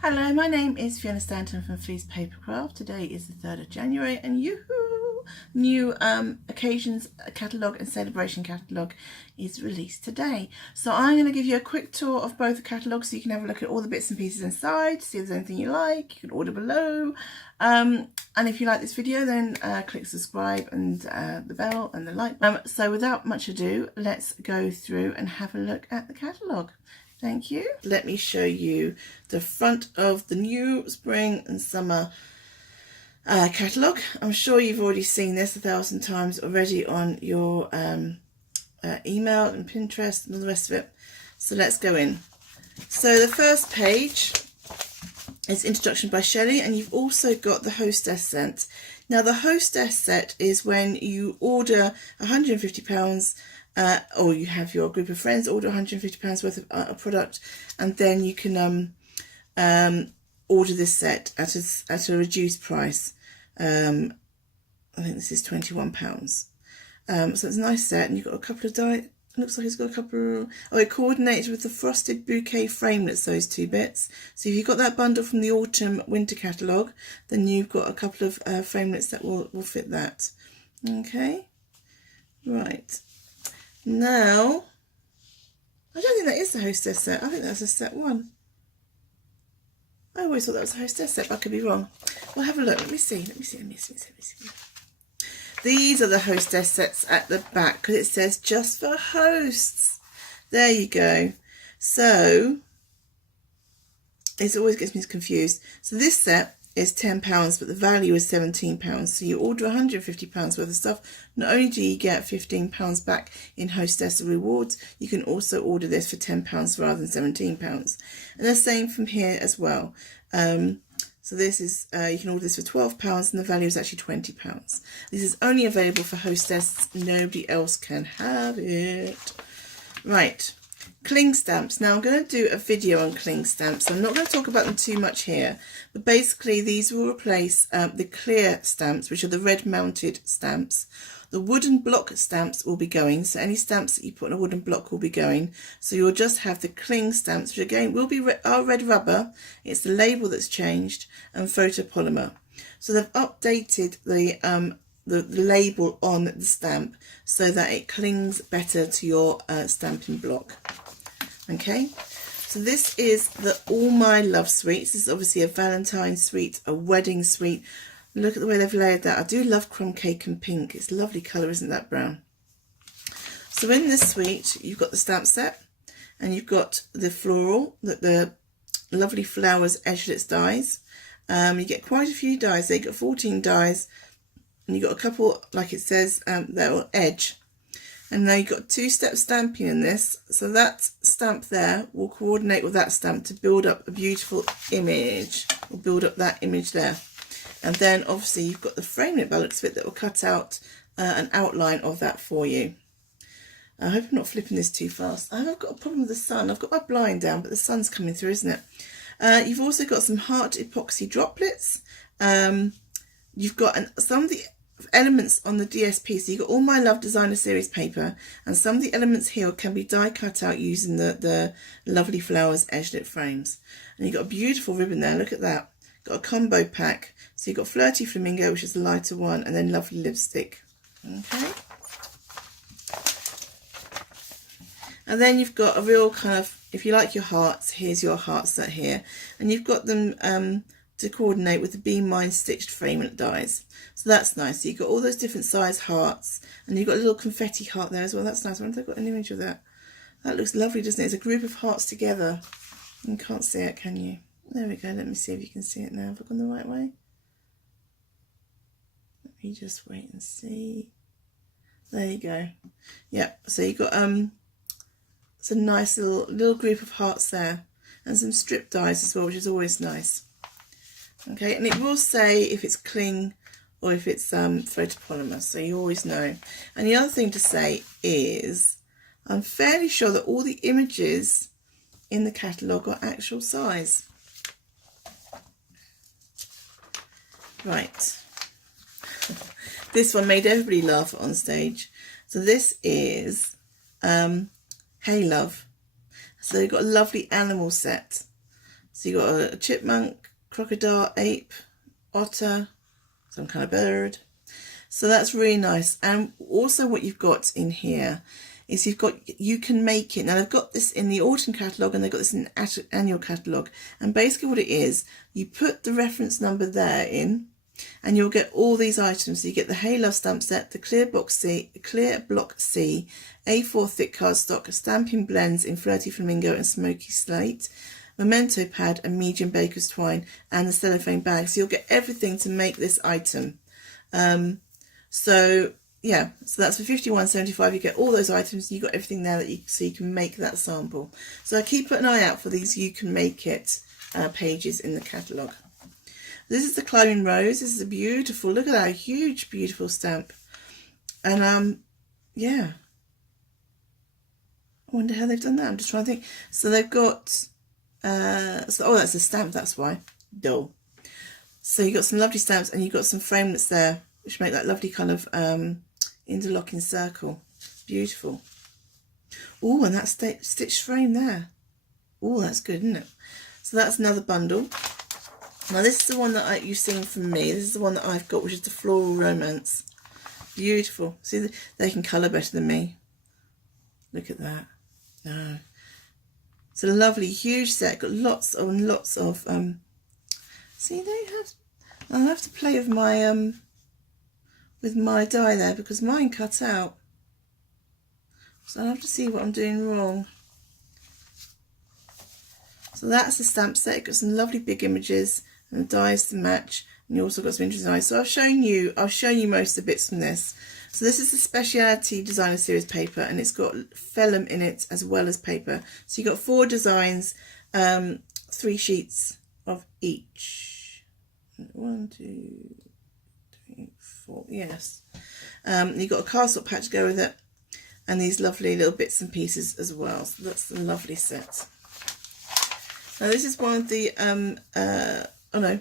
Hello, my name is Fiona Stanton from Fleece Papercraft. Today is the 3rd of January and yoo-hoo! New occasions catalogue and celebration catalogue is released today. So I'm going to give you a quick tour of both the catalogues so you can have a look at all the bits and pieces inside, see if there's anything you like. You can order below. And if you like this video, then click subscribe and the bell and the like. So without much ado, let's go through and have a look at the catalogue. Thank you. Let me show you the front of the new spring and summer catalogue. I'm sure you've already seen this 1,000 times already on your email and Pinterest and all the rest of it. So let's go in. So the first page is Introduction by Shelley, and you've also got the Hostess set. Now the Hostess set is when you order £150 or you have your group of friends order £150 worth of product, and then you can order this set at a reduced price. I think this is £21. So it's a nice set, and you've got a couple of looks like it's got a couple of, it coordinates with the frosted bouquet framelets, those two bits. So if you've got that bundle from the autumn winter catalogue, then you've got a couple of framelets that will fit that. Okay, right. Now, I don't think that is the Hostess set. I think that's a set one. I always thought that was a Hostess set, but I could be wrong. We'll have a look. Let me see. These are the Hostess sets at the back because it says just for hosts. There you go. So, it always gets me confused. So this set is £10, but the value is £17. So you order £150 worth of stuff. Not only do you get £15 back in Hostess rewards, you can also order this for £10 rather than £17. And the same from here as well. So this is, you can order this for £12 and the value is actually £20. This is only available for Hostess. Nobody else can have it. Right. Cling stamps. Now I'm going to do a video on cling stamps. I'm not going to talk about them too much here, but basically these will replace the clear stamps, which are the red mounted stamps. The wooden block stamps will be going, so any stamps that you put on a wooden block will be going. So you'll just have the cling stamps, which again will be our red rubber. It's the label that's changed, and photopolymer. So they've updated the label on the stamp so that it clings better to your stamping block. Okay, so this is the All My Love Sweets. This is obviously a Valentine's sweet, a wedding sweet. Look at the way they've layered that. I do love crumb cake and pink. It's a lovely colour, isn't that, brown? So in this sweet, you've got the stamp set, and you've got the floral, the lovely flowers edgelets dies. You get quite a few dies. They got 14 dies, and you've got a couple, like it says, that will edge. And now you've got two-step stamping in this, so that stamp there will coordinate with that stamp to build up a beautiful image. We'll build up that image there. And then obviously you've got the framelit by the looks of it that will cut out an outline of that for you. I hope I'm not flipping this too fast. I've got a problem with the sun. I've got my blind down, but the sun's coming through, isn't it? You've also got some heart epoxy droplets. You've got some of the elements on the DSP. So you've got All My Love Designer Series paper, and some of the elements here can be die cut out using the lovely flowers edgelit frames. And you've got a beautiful ribbon there. Look at that. Got a combo pack. So you've got Flirty Flamingo, which is the lighter one, and then lovely lipstick. Okay. And then you've got a real kind of, if you like your hearts, here's your heart set here. And you've got them to coordinate with the Be Mine stitched framelit dies. So that's nice. So you've got all those different size hearts, and you've got a little confetti heart there as well. That's nice. I wonder if they've got an image of that. That looks lovely, doesn't it? It's a group of hearts together. You can't see it, can you? There we go. Let me see if you can see it now. Have I gone the right way? Let me just wait and see. There you go. Yeah. So you've got it's a nice little group of hearts there, and some strip dies as well, which is always nice. Okay, and it will say if it's cling or if it's photopolymer, so you always know. And the other thing to say is, I'm fairly sure that all the images in the catalogue are actual size. Right. This one made everybody laugh on stage. So this is Hey Love. So you've got a lovely animal set. So you got a chipmunk, crocodile, ape, otter, some kind of bird. So that's really nice. And also what you've got in here is you can make it. Now they've got this in the autumn catalogue and they've got this in the annual catalogue. And basically what it is, you put the reference number there in and you'll get all these items. So you get the Hey Love stamp set, the clear block C, A4 thick cardstock, stamping blends in Flirty Flamingo and Smoky Slate, memento pad and medium baker's twine, and the cellophane bag. So you'll get everything to make this item. So yeah, so that's for £51.75. You get all those items. You got everything there so you can make that sample. So I keep an eye out for these You Can Make It pages in the catalogue. This is the Climbing Rose. This is a beautiful. Look at that huge, beautiful stamp. And yeah, I wonder how they've done that. I'm just trying to think. So they've got oh, that's a stamp. That's why. Dull. So you got some lovely stamps and you've got some framelits there, which make that lovely kind of interlocking circle. Beautiful. Oh, and that stitched frame there. Oh, that's good, isn't it? So that's another bundle. Now this is the one that you've seen from me. This is the one that I've got, which is the Floral Romance. Beautiful. See, they can colour better than me. Look at that. No. It's a lovely, huge set. Got lots and lots of. See, they have. I'll have to play with my die there because mine cut out. So I'll have to see what I'm doing wrong. So that's the stamp set. It's got some lovely big images and dies to match. And you also got some interesting eyes. So I've shown you most of the bits from this. So this is the Speciality Designer Series paper, and it's got vellum in it as well as paper. So you've got 4 designs, 3 sheets of each. 1, 2, 3, 4. Yes. You've got a cardstock patch to go with it, and these lovely little bits and pieces as well. So that's a lovely set. Now this is one of the oh no.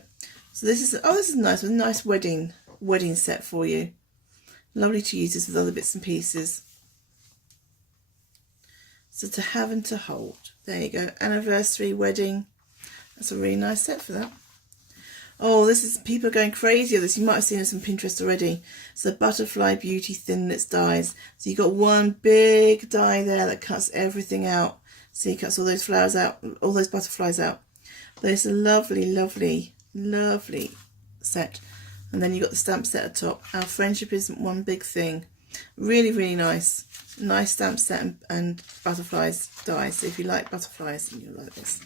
So this is nice. A nice wedding set for you. Lovely to use this with other bits and pieces. So to have and to hold. There you go. Anniversary, wedding. That's a really nice set for that. Oh, this is, people are going crazy with this. You might have seen this on Pinterest already. So Butterfly Beauty Thinlits dies. So you've got one big die there that cuts everything out. See, it cuts all those flowers out, all those butterflies out. But it's a lovely, lovely, lovely set. And then you've got the stamp set at the top. Our friendship isn't one big thing. Really, really nice. Nice stamp set and butterflies die. So if you like butterflies, then you'll like this.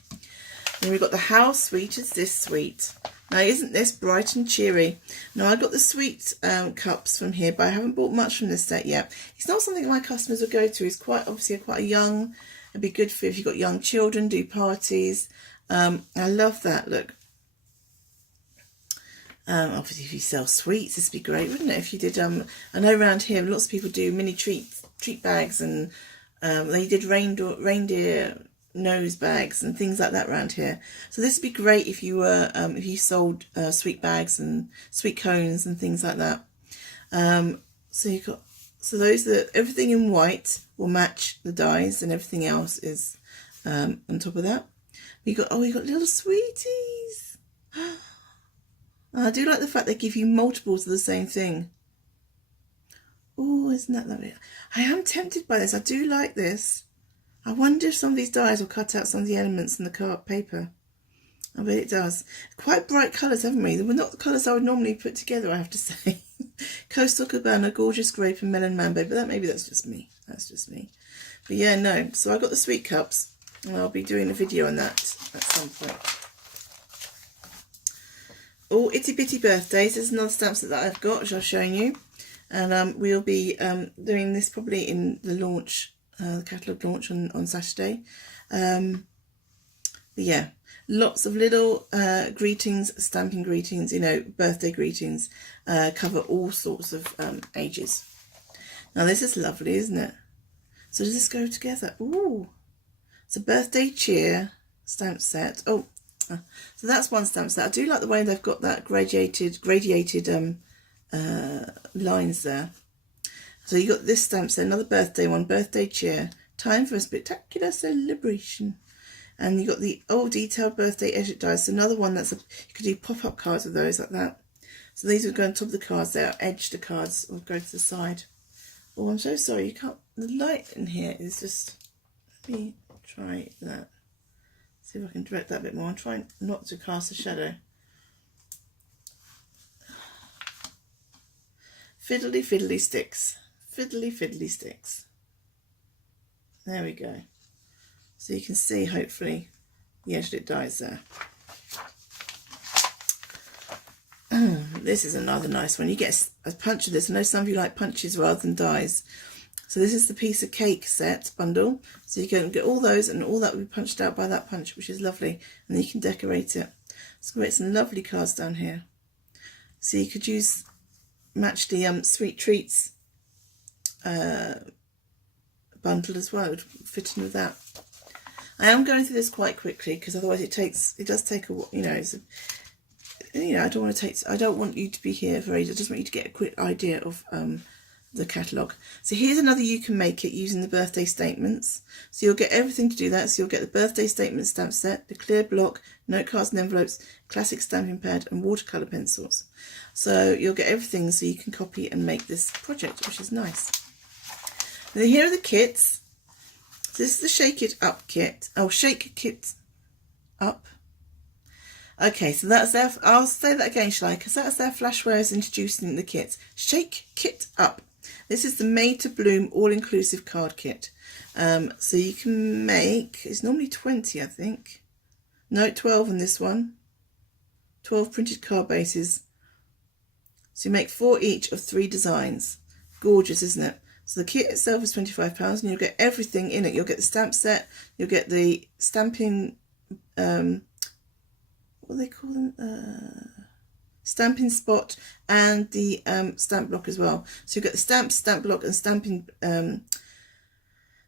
Then we've got the How Sweet Is This Sweet? Now, isn't this bright and cheery? Now, I got the sweet cups from here, but I haven't bought much from this set yet. It's not something my customers would go to. It's obviously quite a young. It'd be good for if you've got young children, do parties. I love that, look. Obviously, if you sell sweets, this would be great, wouldn't it? If you did, I know around here, lots of people do mini treat bags, and they did reindeer nose bags and things like that around here. So this would be great if you were, if you sold sweet bags and sweet cones and things like that. So you've got. So everything in white will match the dies, and everything else is on top of that. We got little sweeties. I do like the fact they give you multiples of the same thing. Oh, isn't that lovely? I am tempted by this. I do like this. I wonder if some of these dies will cut out some of the elements in the card paper. I bet it does. Quite bright colours, haven't we? They were not the colours I would normally put together, I have to say. Coastal Cabana, Gorgeous Grape and Melon Mambo. But maybe that's just me. That's just me. But yeah, no. So I got the sweet cups. And I'll be doing a video on that at some point. Oh, Itty Bitty Birthdays. There's another stamp set that I've got, which I've shown you. And we'll be doing this probably in the launch, the catalogue launch on Saturday. But yeah, lots of little greetings, stamping greetings, birthday greetings, cover all sorts of ages. Now this is lovely, isn't it? So does this go together? Ooh, it's a birthday cheer stamp set. Oh, so that's one stamp set. I do like the way they've got that gradiated lines there. So you got this stamp set, another birthday one, birthday cheer. Time for a spectacular celebration. And you got the all detailed birthday edit dies. So another one that's you could do pop-up cards with those like that. So these would go on top of the cards. They'll edge the cards or go to the side. Oh, I'm so sorry. You can't. The light in here is just. Let me try that. See if I can direct that a bit more. I'm trying not to cast a shadow. Fiddly fiddly sticks. Fiddly fiddly sticks. There we go. So you can see, hopefully, the edge it dies there. This is another nice one. You get a punch of this. I know some of you like punches rather than dies. So this is the piece of cake set bundle. So you can get all those, and all that will be punched out by that punch, which is lovely. And then you can decorate it. So we've got some lovely cards down here. So you could match the sweet treats bundle as well. It would fit in with that. I am going through this quite quickly because otherwise it does take a, I don't want you to be here for ages. I just want you to get a quick idea of the catalogue. So here's another you can make it using the birthday statements. So you'll get everything to do that. So you'll get the birthday statement stamp set, the clear block, note cards and envelopes, classic stamping pad and watercolour pencils. So you'll get everything so you can copy and make this project, which is nice. Now here are the kits. So this is the Shake It Up kit. Oh, Shake Kit Up. Okay, so that's their, I'll say that again, shall I? Because that's their flash wares introducing the kits. Shake Kit Up. This is the Made to Bloom all-inclusive card kit. So you can make, it's normally 20, I think. No, 12 on this one. 12 printed card bases. So you make 4 each of 3 designs. Gorgeous, isn't it? So the kit itself is £25 and you'll get everything in it. You'll get the stamp set, you'll get the stamping, what do they call them? Stamping spot and the stamp block as well. So you've got the stamp block and stamping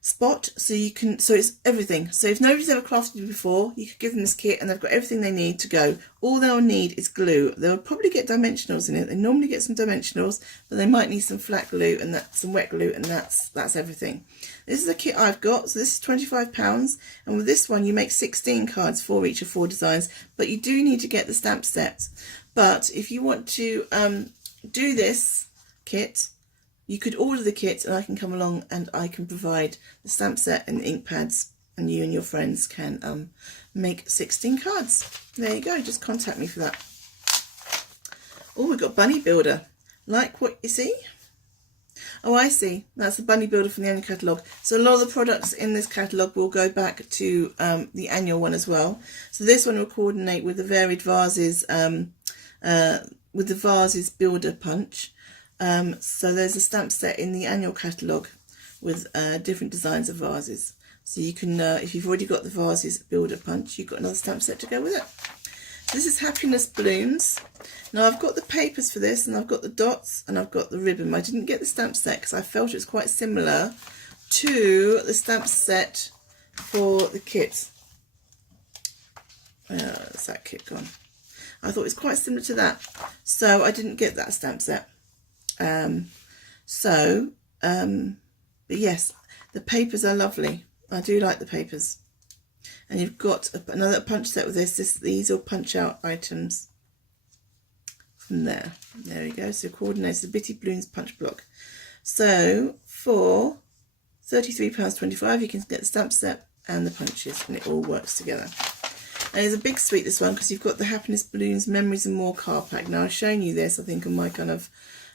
spot, so you can, so it's everything. So if nobody's ever crafted it before, you could give them this kit and they've got everything they need to go. All they'll need is glue. They'll probably get dimensionals in it. They normally get some dimensionals, but they might need some flat glue and some wet glue, and that's everything. This is the kit I've got. So this is £25, and with this one you make 16 cards for each of 4 designs, but you do need to get the stamp set. But if you want to do this kit, you could order the kit and I can come along and I can provide the stamp set and the ink pads, and you and your friends can make 16 cards. There you go, just contact me for that. Oh, we've got Bunny Builder. Like what you see? Oh, I see. That's the Bunny Builder from the annual catalogue. So a lot of the products in this catalogue will go back to the annual one as well. So this one will coordinate with the Varied Vases, with the Vases Builder Punch. So there's a stamp set in the annual catalogue with different designs of vases. So you can, if you've already got the Vases Builder Punch, you've got another stamp set to go with it. So this is Happiness Blooms. Now I've got the papers for this, and I've got the dots, and I've got the ribbon. I didn't get the stamp set because I felt it was quite similar to the stamp set for the kit. Where's that kit gone? I thought it was quite similar to that, so I didn't get that stamp set. But yes, the papers are lovely. I do like the papers. And you've got another punch set with this. These are punch out items from there. There we go. So coordinates the Bitty Blooms punch block. So for £33.25 you can get the stamp set and the punches, and it all works together. And it's a big suite, this one, because you've got the Happiness Balloons Memories and More card pack. Now I've shown you this, I think, on my kind of,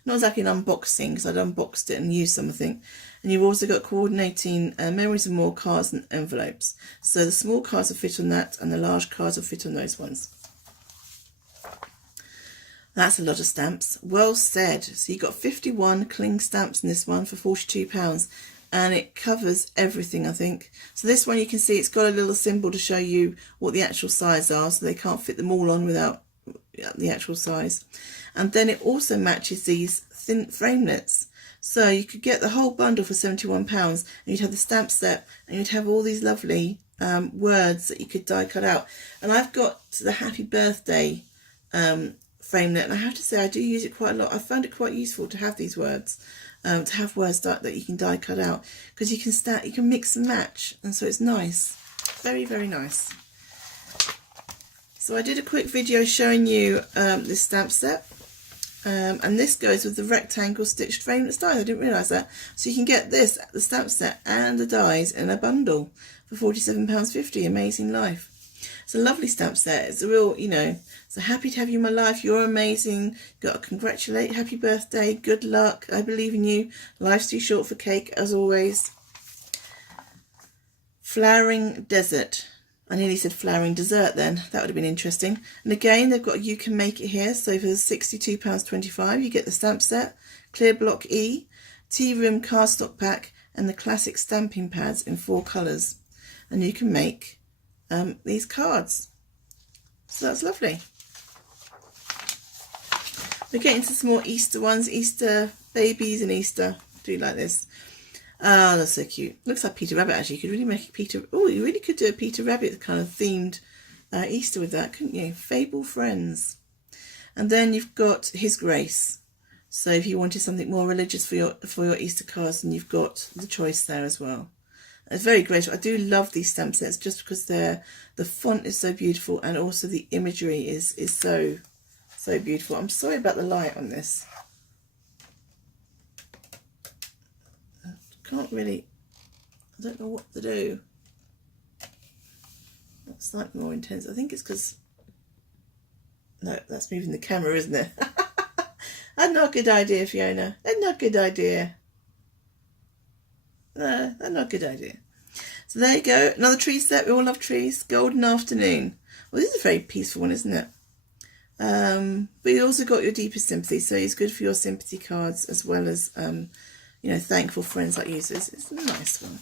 not exactly an unboxing, because I'd unboxed it and used some, I think. And you've also got coordinating Memories and More cards and envelopes. So the small cards will fit on that, and the large cards will fit on those ones. That's a lot of stamps. Well said. So you've got 51 cling stamps in this one for £42. And it covers everything, I think. So this one, you can see it's got a little symbol to show you what the actual size are, so they can't fit them all on without the actual size. And then it also matches these thin framelets. So you could get the whole bundle for £71, and you'd have the stamp set, and you'd have all these lovely words that you could die cut out. And I've got the Happy Birthday framelit, and I have to say I do use it quite a lot. I found it quite useful to have these words. To have words that you can die cut out, because you can mix and match, and so it's nice. Very, very nice. So I did a quick video showing you this stamp set. And this goes with the rectangle stitched frameless dies. I didn't realise that. So you can get this, the stamp set and the dies in a bundle for £47.50. Amazing life. It's a lovely stamp set. It's a real, you know, so happy to have you in my life. You're amazing. Got to congratulate. Happy birthday. Good luck. I believe in you. Life's too short for cake, as always. Flowering Desert. I nearly said flowering dessert then. That would have been interesting. And again, they've got You Can Make It here. So for £62.25, you get the stamp set, Clear Block E, Tea Room cardstock pack, and the classic stamping pads in 4 colours. And you can make these cards. So that's lovely. We're getting to some more Easter ones, Easter babies and Easter. I do like this. Oh, that's so cute. Looks like Peter Rabbit, actually. You could really make a Peter... Oh, you really could do a Peter Rabbit kind of themed Easter with that, couldn't you? Fable Friends. And then you've got His Grace. So if you wanted something more religious for your Easter cards, then you've got the choice there as well. It's very great. I do love these stamp sets just because the font is so beautiful and also the imagery is so beautiful. I'm sorry about the light on this. Can't really, I don't know what to do. That's slightly more intense. I think it's because, no, that's moving the camera, isn't it? That's not a good idea, Fiona. That's not a good idea. No, that's not a good idea. So there you go. Another tree set. We all love trees. Golden Afternoon. Well, this is a very peaceful one, isn't it? But you also got your deepest sympathy. So it's good for your sympathy cards as well as, you know, thankful friends like you. So it's a nice one.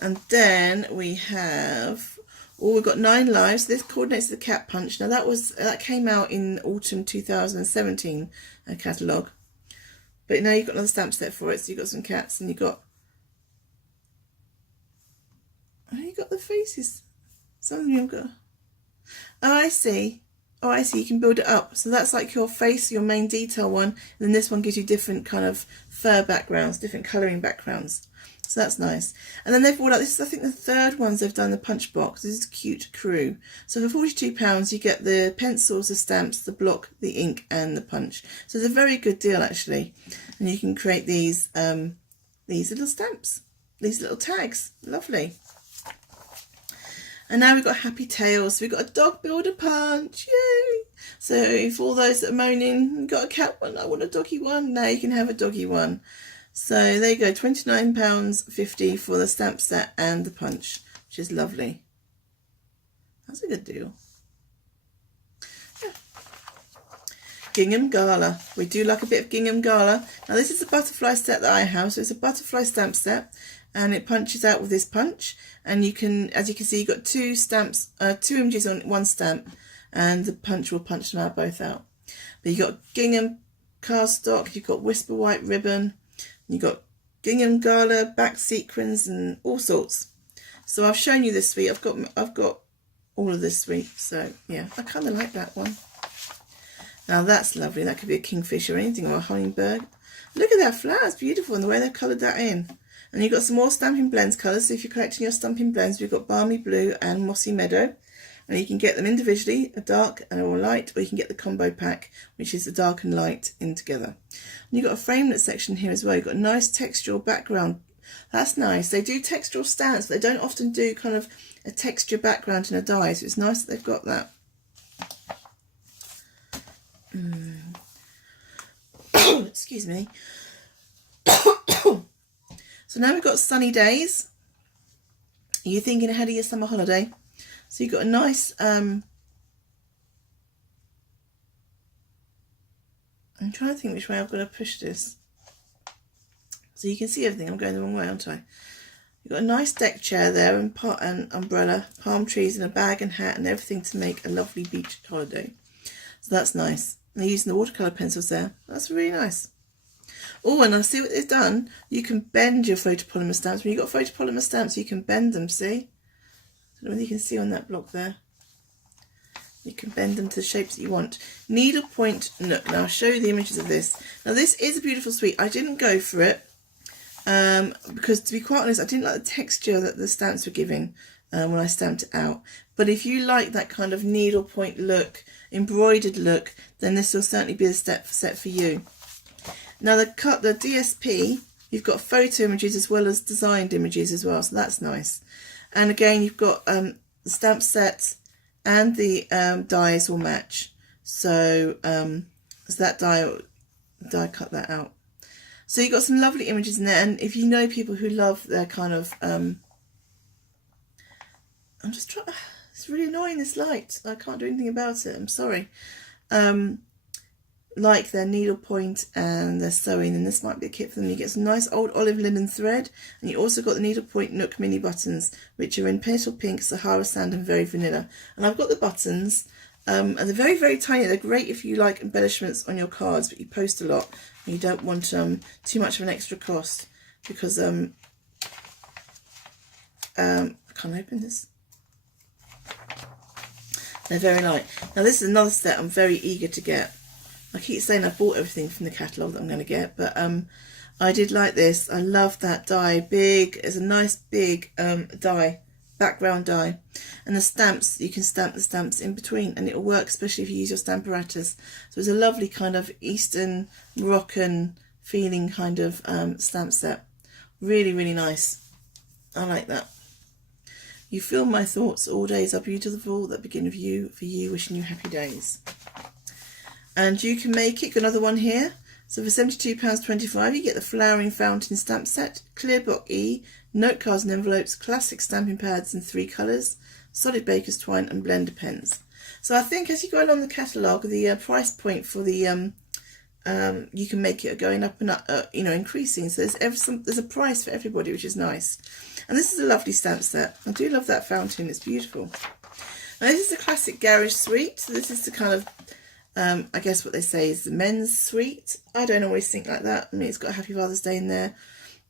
And then we have, we've got 9 Lives. This coordinates the Cat Punch. Now that came out in autumn 2017 catalogue. But now you've got another stamp set for it. So you've got some cats and you've got, oh, you got the faces. Some of you have got, oh, I see. Oh, I see. You can build it up. So that's like your face, your main detail one. And then this one gives you different kind of fur backgrounds, different colouring backgrounds. So that's nice. And then they've brought out, this is I think the 3rd ones they've done the punch box. This is Cute Crew. So for £42 you get the pencils, the stamps, the block, the ink and the punch. So it's a very good deal actually. And you can create these little stamps, these little tags. Lovely. And now we've got Happy Tales. We've got a dog builder punch. Yay! So for all those that are moaning, we've got a cat one, I want a doggy one. Now you can have a doggy one. So there you go, £29.50 for the stamp set and the punch, which is lovely. That's a good deal. Yeah. Gingham Gala. We do like a bit of Gingham Gala. Now this is a butterfly set that I have. So it's a butterfly stamp set. And it punches out with this punch, and you can, as you can see, you've got 2 stamps, 2 images on one stamp, and the punch will punch them out both out. But you've got gingham cardstock, you've got whisper white ribbon, you've got gingham gala back sequins, and all sorts. So I've shown you this suite. I've got all of this suite. So yeah, I kind of like that one. Now that's lovely. That could be a kingfisher or anything, or a hummingbird. Look at that flower. It's beautiful, and the way they've coloured that in. And you've got some more Stampin' Blends colours. So if you're collecting your Stampin' Blends, we've got Balmy Blue and Mossy Meadow. And you can get them individually, a dark and a light, or you can get the combo pack, which is the dark and light in together. And you've got a framelit section here as well. You've got a nice textural background. That's nice. They do textural stamps, but they don't often do kind of a texture background in a die. So it's nice that they've got that. Excuse me. So now we've got Sunny Days. Are you thinking ahead of your summer holiday? So you've got a nice, I'm trying to think which way I've got to push this. So you can see everything. I'm going the wrong way, aren't I? You've got a nice deck chair there and an umbrella, palm trees and a bag and hat and everything to make a lovely beach holiday. So that's nice. And they're using the watercolour pencils there. That's really nice. Oh, and I see what they've done. You can bend your photopolymer stamps. When you've got photopolymer stamps, you can bend them, see? I don't know whether you can see on that block there. You can bend them to the shapes that you want. Needlepoint Nook. Now I'll show you the images of this. Now this is a beautiful suite. I didn't go for it because, to be quite honest, I didn't like the texture that the stamps were giving. when I stamped it out. But if you like that kind of needlepoint look, embroidered look, then this will certainly be the set for you. Now the DSP, you've got photo images as well as designed images as well, so that's nice. And again, you've got the stamp set and the dies will match. So, so that die cut that out. So you've got some lovely images in there, and if you know people who love their kind of I'm just trying. It's really annoying, this light. I can't do anything about it. I'm sorry. Like their needlepoint and their sewing, and this might be a kit for them. You get some nice old olive linen thread, and you also got the needlepoint Nook mini buttons, which are in petal pink, Sahara sand, and very vanilla. And I've got the buttons, and they're very, very tiny. They're great if you like embellishments on your cards, but you post a lot and you don't want too much of an extra cost, because I can't open this. They're very light. Now this is another set I'm very eager to get. I keep saying I bought everything from the catalogue that I'm going to get, but I did like this. I love that die. Big, it's a nice big die, background die. And the stamps, you can stamp the stamps in between, and it'll work especially if you use your Stamparatus. So it's a lovely kind of Eastern Moroccan feeling kind of stamp set. Really, really nice. I like that. You fill my thoughts, all days are beautiful that begin with you, for you, wishing you happy days. And you can make it, got another one here. So for £72.25 you get the Flowering Fountain stamp set, Clear Block E, note cards and envelopes, classic stamping pads in 3 colours, solid baker's twine and blender pens. So I think as you go along the catalogue, the price point for the you can make it going up and up, you know, increasing. So there's a price for everybody, which is nice. And this is a lovely stamp set. I do love that fountain, it's beautiful. Now this is the classic garage suite. So this is the kind of, I guess what they say is the men's suite. I don't always think like that. I mean, it's got a Happy Father's Day in there.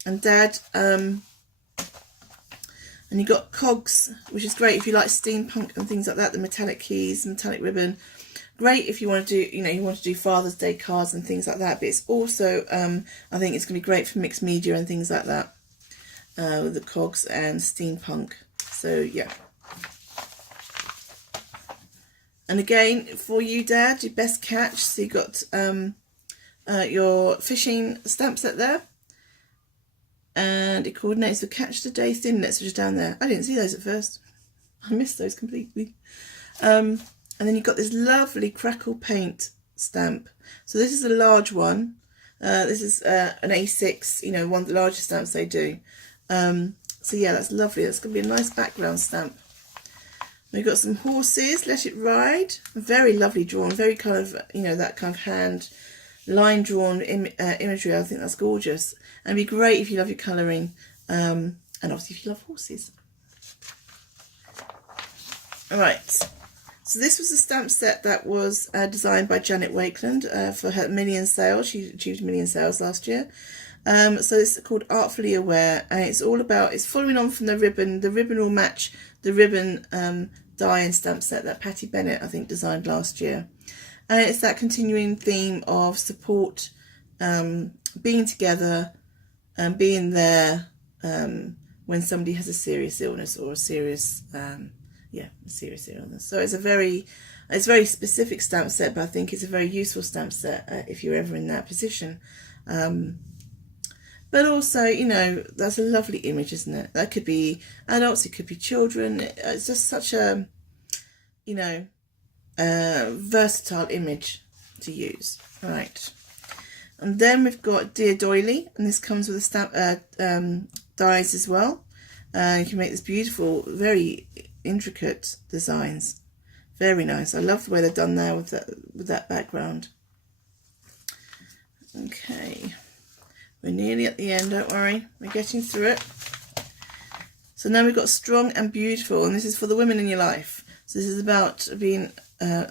And Dad, and you've got cogs, which is great if you like steampunk and things like that. The metallic keys, metallic ribbon. Great if you want to do, you know, you want to do Father's Day cards and things like that. But it's also, I think it's going to be great for mixed media and things like that. With the cogs and steampunk. So yeah. And again, for you, Dad, your best catch. So you got your fishing stamp set there, and it coordinates with Catch the Day thin nets, which is down there. I didn't see those at first. I missed those completely. And then you've got this lovely crackle paint stamp. So this is a large one. This is an A6, you know, one of the largest stamps they do. So yeah, that's lovely. That's going to be a nice background stamp. We've got some horses, Let It Ride. Very lovely drawn, very kind of, you know, that kind of hand line drawn imagery. I think that's gorgeous. And it'd be great if you love your colouring, and obviously if you love horses. Alright, so this was a stamp set that was designed by Janet Wakeland for her million sales. She achieved 1 million sales last year. So it's called Artfully Aware, and it's all about, it's following on from the ribbon. The ribbon will match the ribbon die and stamp set that Patty Bennett, I think, designed last year. And it's that continuing theme of support, being together, and being there when somebody has a serious illness or a serious, serious illness. So it's a very specific stamp set, but I think it's a very useful stamp set if you're ever in that position. But also, you know, that's a lovely image, isn't it? That could be adults, it could be children. It's just such a, you know, versatile image to use. All right. And then we've got Dear Doily, and this comes with a stamp dies as well. You can make this beautiful, very intricate designs. Very nice. I love the way they've done there with that background. Okay. We're nearly at the end, don't worry. We're getting through it. So now we've got Strong and Beautiful, and this is for the women in your life. So this is about being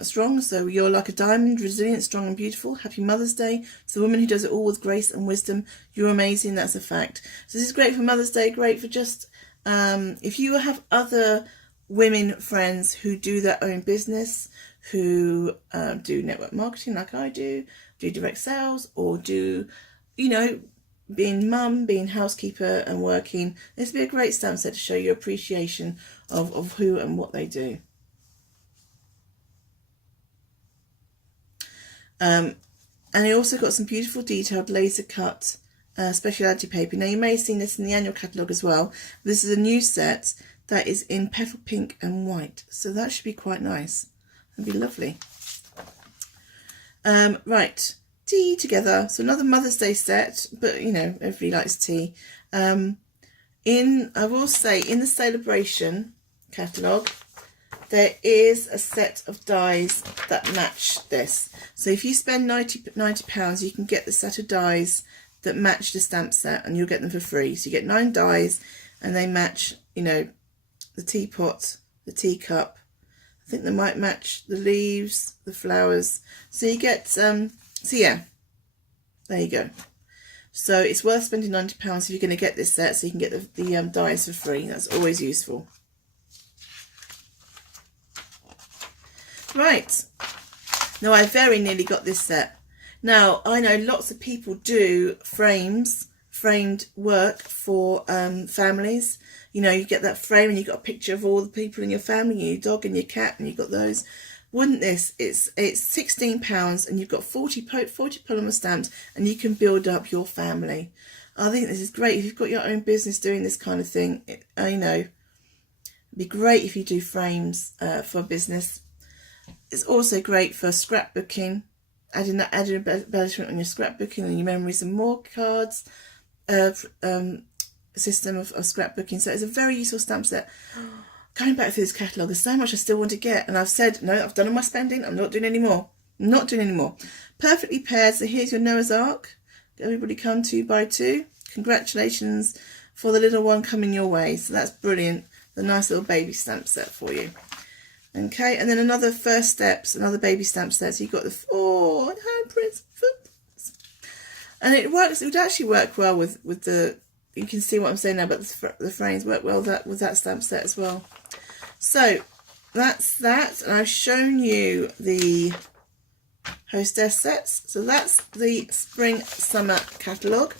strong. So you're like a diamond, resilient, strong and beautiful. Happy Mother's Day to the woman who does it all with grace and wisdom. You're amazing, that's a fact. So this is great for Mother's Day, great for just, if you have other women friends who do their own business, who do network marketing like I do direct sales, or do, you know, being mum, being housekeeper and working, this would be a great stamp set to show your appreciation of who and what they do. And I also got some beautiful detailed laser cut speciality paper. Now you may have seen this in the annual catalogue as well. This is a new set that is in petal pink and white, so that should be quite nice. That'd be lovely. Right, tea together. So another Mother's Day set, but you know, everybody likes tea. I will say, in the celebration catalogue, there is a set of dies that match this. So if you spend £90, you can get the set of dies that match the stamp set, and you'll get them for free. So you get 9 dies, and they match, you know, the teapot, the teacup. I think they might match the leaves, the flowers. So you get, so yeah, there you go. So it's worth spending £90 if you're going to get this set, so you can get the dies for free. That's always useful. Right, now I very nearly got this set. Now I know lots of people do framed work for families. You know, you get that frame and you've got a picture of all the people in your family, your dog and your cat, and you've got those. Wouldn't this? It's £16 and you've got 40 polymer stamps, and you can build up your family. I think this is great if you've got your own business doing this kind of thing. I know, it'd be great if you do frames for business. It's also great for scrapbooking, adding embellishment on your scrapbooking and your memories and more cards. System of scrapbooking. So it's a very useful stamp set. Going back through this catalogue, there's so much I still want to get, and I've said no, I've done all my spending, I'm not doing any more. I'm not doing any more. Perfectly paired. So here's your Noah's Ark. Everybody come 2 by 2. Congratulations for the little one coming your way. So that's brilliant. The nice little baby stamp set for you. Okay, and then another First Steps, another baby stamp set. So you've got the handprints, footprints, and it works. It would actually work well with the. You can see what I'm saying now about the frames work well with that stamp set as well. So that's that, and I've shown you the hostess sets. So that's the spring summer catalogue.